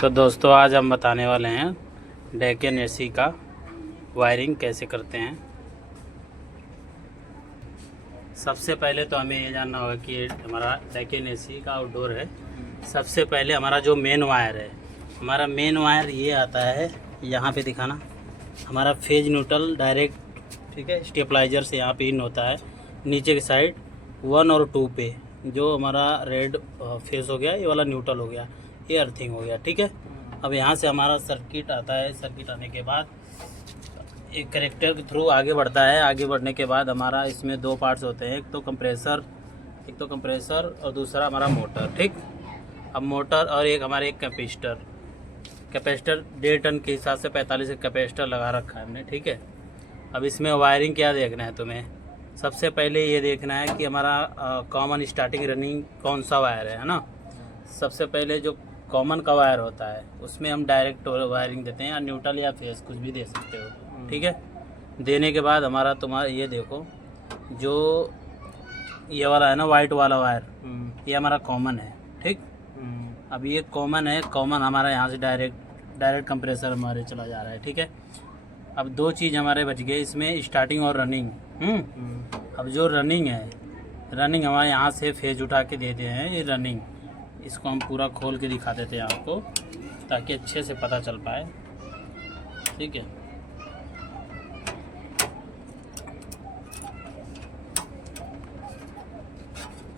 तो दोस्तों आज हम बताने वाले हैं डेक्कन एसी का वायरिंग कैसे करते हैं। सबसे पहले तो हमें ये जानना होगा कि हमारा डेक्कन एसी का आउटडोर है। सबसे पहले हमारा जो मेन वायर है, हमारा मेन वायर ये आता है, यहाँ पे दिखाना, हमारा फेज न्यूट्रल डायरेक्ट, ठीक है, स्टेबलाइजर से यहाँ पे इन होता है। नीचे की साइड 1 और 2 पे जो हमारा रेड फेज हो गया, ये वाला न्यूट्रल हो गया, ये अर्थिंग हो गया, ठीक है। अब यहाँ से हमारा सर्किट आता है। सर्किट आने के बाद एक कनेक्टर के थ्रू आगे बढ़ता है। आगे बढ़ने के बाद हमारा इसमें 2 पार्ट्स होते हैं, एक तो कंप्रेसर और दूसरा हमारा मोटर, ठीक। अब मोटर और एक हमारे एक कैपेसिटर 1.5 टन के हिसाब से 45 कैपेसिटर लगा रखा है हमने, ठीक है। अब इसमें वायरिंग क्या देखना है तुम्हें, सबसे पहले ये देखना है कि हमारा कॉमन स्टार्टिंग रनिंग कौन सा वायर है ना। सबसे पहले जो कॉमन का वायर होता है उसमें हम डायरेक्ट वायरिंग देते हैं, या न्यूट्रल या फेस कुछ भी दे सकते हो, ठीक है। देने के बाद हमारा तुम्हारा ये देखो, जो ये वाला है ना वाइट वाला वायर, ये हमारा कॉमन है, ठीक। अब ये कॉमन है, कॉमन हमारा यहाँ से डायरेक्ट कंप्रेसर हमारे चला जा रहा है, ठीक है। अब 2 चीज़ हमारे बच गए इसमें, स्टार्टिंग और रनिंग। अब जो रनिंग हमारे यहाँ से फेज उठा के देते हैं, ये रनिंग, इसको हम पूरा खोल के दिखा देते हैं आपको ताकि अच्छे से पता चल पाए, ठीक है।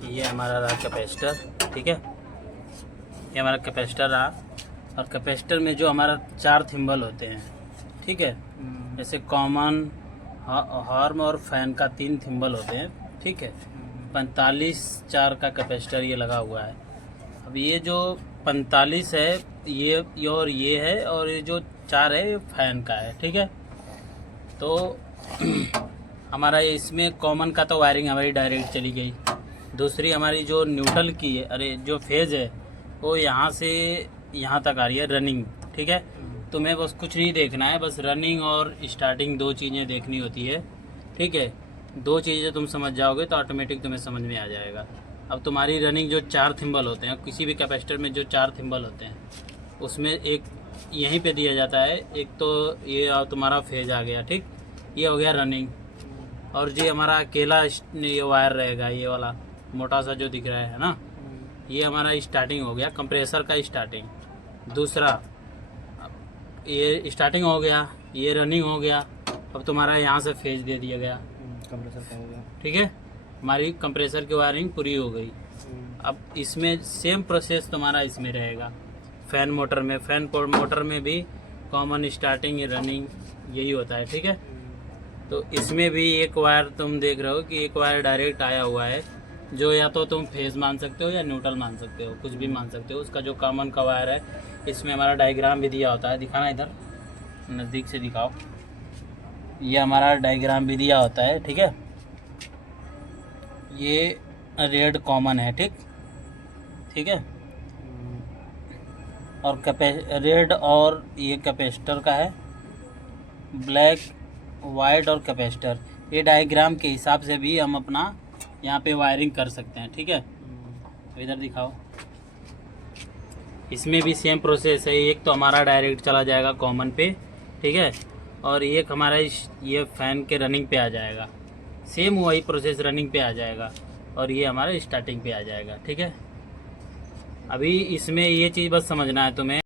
ये हमारा रहा कैपेसिटर, ठीक है, ये हमारा कैपेसिटर रहा। और कैपेसिटर में जो हमारा 4 थिम्बल होते हैं, ठीक है, जैसे कॉमन, हॉर्न और फैन का 3 थिम्बल होते हैं, ठीक है। 45/4 का कैपेसिटर ये लगा हुआ है। अब ये जो 45 है ये है, और ये जो 4 है ये फैन का है, ठीक है। तो हमारा इसमें कॉमन का तो वायरिंग हमारी डायरेक्ट चली गई। दूसरी हमारी जो न्यूट्रल की है, जो फेज है वो यहाँ से यहाँ तक आ रही है रनिंग, ठीक है। तुम्हें बस कुछ नहीं देखना है, बस रनिंग और स्टार्टिंग 2 चीज़ें देखनी होती है, ठीक है। 2 चीज़ें तुम समझ जाओगे तो ऑटोमेटिक तुम्हें समझ में आ जाएगा। अब तुम्हारी रनिंग जो 4 थिम्बल होते हैं, किसी भी कैपेसिटर में जो 4 थिम्बल होते हैं उसमें एक यहीं पे दिया जाता है, एक तो ये तुम्हारा फेज आ गया, ठीक, ये हो गया रनिंग। और जो हमारा अकेला ये वायर रहेगा, ये वाला मोटा सा जो दिख रहा है ना, ये हमारा स्टार्टिंग हो गया, कंप्रेसर का स्टार्टिंग। दूसरा ये स्टार्टिंग हो गया, ये रनिंग हो गया। अब तुम्हारा यहाँ से फेज दे दिया गया, कंप्रेसर का हो गया, ठीक है। हमारी कंप्रेसर की वायरिंग पूरी हो गई। अब इसमें सेम प्रोसेस तुम्हारा इसमें रहेगा। फैन मोटर में भी कॉमन स्टार्टिंग रनिंग यही होता है, ठीक है। तो इसमें भी एक वायर तुम देख रहे हो कि एक वायर डायरेक्ट आया हुआ है, जो या तो तुम फेज मान सकते हो या न्यूट्रल मान सकते हो, कुछ भी मान सकते हो। उसका जो कॉमन का वायर है, इसमें हमारा डायग्राम भी दिया होता है, दिखाना इधर नज़दीक से दिखाओ, ये हमारा डायग्राम भी दिया होता है, ठीक है। ये रेड कॉमन है, ठीक है। और रेड और ये कैपेसिटर का है, ब्लैक, वाइट और कैपेसिटर। ये डायग्राम के हिसाब से भी हम अपना यहाँ पे वायरिंग कर सकते हैं, ठीक है। इधर दिखाओ, इसमें भी सेम प्रोसेस है। एक तो हमारा डायरेक्ट चला जाएगा कॉमन पे, ठीक है, और एक हमारा ये फैन के रनिंग पे आ जाएगा। सेम वही प्रोसेस रनिंग पे आ जाएगा, और ये हमारा स्टार्टिंग पे आ जाएगा, ठीक है। अभी इसमें ये चीज़ बस समझना है तुम्हें।